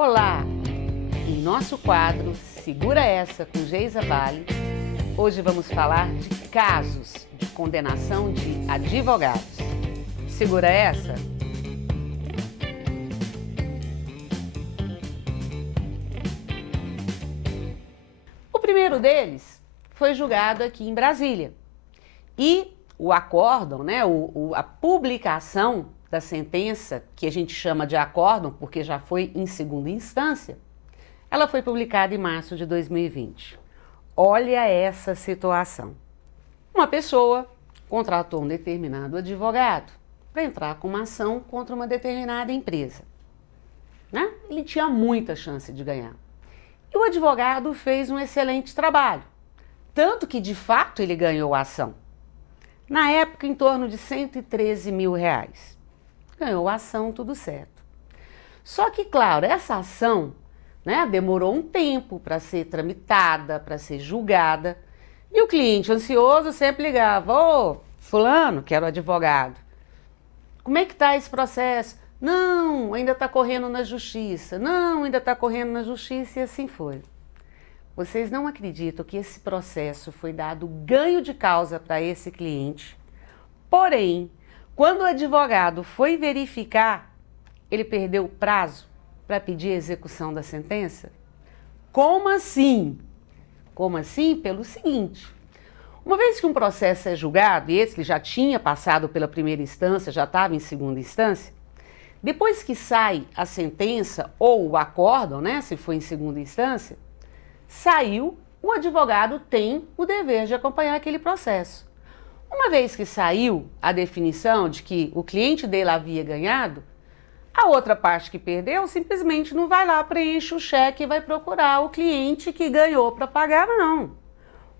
Olá! Em nosso quadro Segura Essa com Geisa Vale, hoje vamos falar de casos de condenação de advogados. Segura essa? O primeiro deles foi julgado aqui em Brasília e o acórdão, a publicação da sentença, que a gente chama de acórdão porque já foi em segunda instância, ela foi publicada em março de 2020. Olha essa situação. Uma pessoa contratou um determinado advogado para entrar com uma ação contra uma determinada empresa. Ele tinha muita chance de ganhar. E o advogado fez um excelente trabalho, tanto que de fato ele ganhou a ação. Na época, em torno de R$113 mil. Ganhou a ação, tudo certo. Só que, claro, essa ação demorou um tempo para ser tramitada, para ser julgada. E o cliente ansioso sempre ligava: ô, fulano, que era o advogado, como é que está esse processo? Não, ainda está correndo na justiça. Não, ainda está correndo na justiça, e assim foi. Vocês não acreditam que esse processo foi dado ganho de causa para esse cliente, porém, quando o advogado foi verificar, ele perdeu o prazo para pedir a execução da sentença? Como assim? Como assim? Pelo seguinte: uma vez que um processo é julgado, e esse já tinha passado pela primeira instância, já estava em segunda instância, depois que sai a sentença ou o acórdão, se for em segunda instância, saiu, o advogado tem o dever de acompanhar aquele processo. Uma vez que saiu a definição de que o cliente dele havia ganhado, a outra parte que perdeu simplesmente não vai lá, preenche o cheque e vai procurar o cliente que ganhou para pagar, não.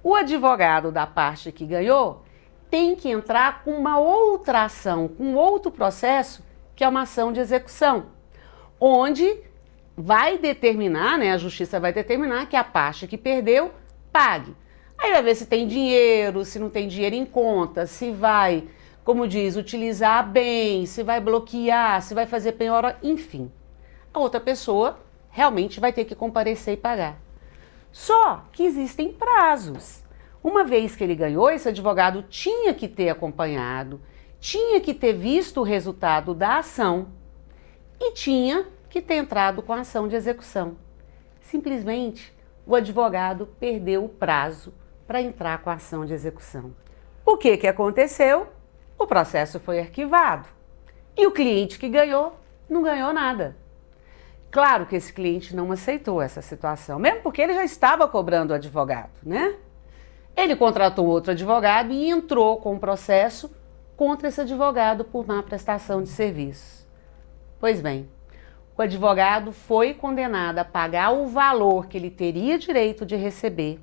O advogado da parte que ganhou tem que entrar com uma outra ação, com outro processo, que é uma ação de execução, onde vai determinar, a justiça vai determinar que a parte que perdeu pague. Aí vai ver se tem dinheiro, se não tem dinheiro em conta, se vai, como diz, utilizar bem, se vai bloquear, se vai fazer penhora, enfim. A outra pessoa realmente vai ter que comparecer e pagar. Só que existem prazos. Uma vez que ele ganhou, esse advogado tinha que ter acompanhado, tinha que ter visto o resultado da ação e tinha que ter entrado com a ação de execução. Simplesmente, o advogado perdeu o prazo para entrar com a ação de execução. O que aconteceu? O processo foi arquivado e o cliente que ganhou não ganhou nada. Claro que esse cliente não aceitou essa situação, mesmo porque ele já estava cobrando o advogado, Ele contratou outro advogado e entrou com um processo contra esse advogado por má prestação de serviços. Pois bem, o advogado foi condenado a pagar o valor que ele teria direito de receber,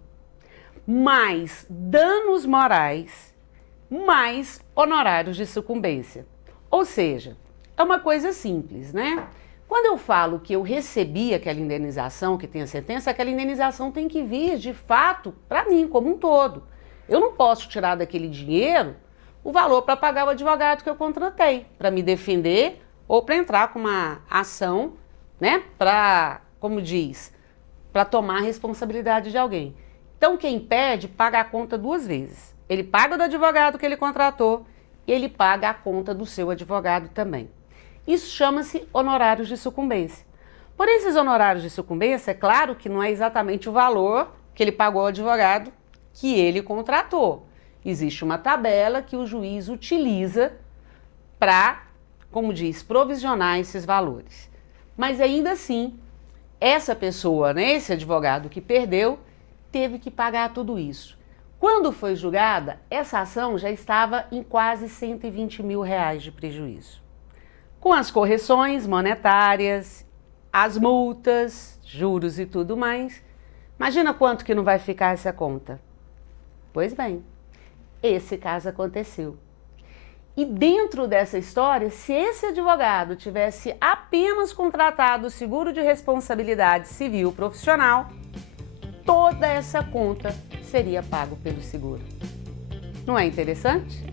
mais danos morais, mais honorários de sucumbência. Ou seja, é uma coisa simples, Quando eu falo que eu recebi aquela indenização, que tem a sentença, aquela indenização tem que vir, de fato, para mim, como um todo. Eu não posso tirar daquele dinheiro o valor para pagar o advogado que eu contratei, para me defender ou para entrar com uma ação, para, como diz, para tomar a responsabilidade de alguém. Então, quem pede, paga a conta duas vezes. Ele paga do advogado que ele contratou e ele paga a conta do seu advogado também. Isso chama-se honorários de sucumbência. Porém, esses honorários de sucumbência, é claro que não é exatamente o valor que ele pagou ao advogado que ele contratou. Existe uma tabela que o juiz utiliza para, como diz, provisionar esses valores. Mas ainda assim, essa pessoa, esse advogado que perdeu, teve que pagar tudo isso. Quando foi julgada, essa ação já estava em quase R$120 mil de prejuízo. Com as correções monetárias, as multas, juros e tudo mais, imagina quanto que não vai ficar essa conta. Pois bem, esse caso aconteceu. E dentro dessa história, se esse advogado tivesse apenas contratado o seguro de responsabilidade civil profissional, toda essa conta seria pago pelo seguro. Não é interessante?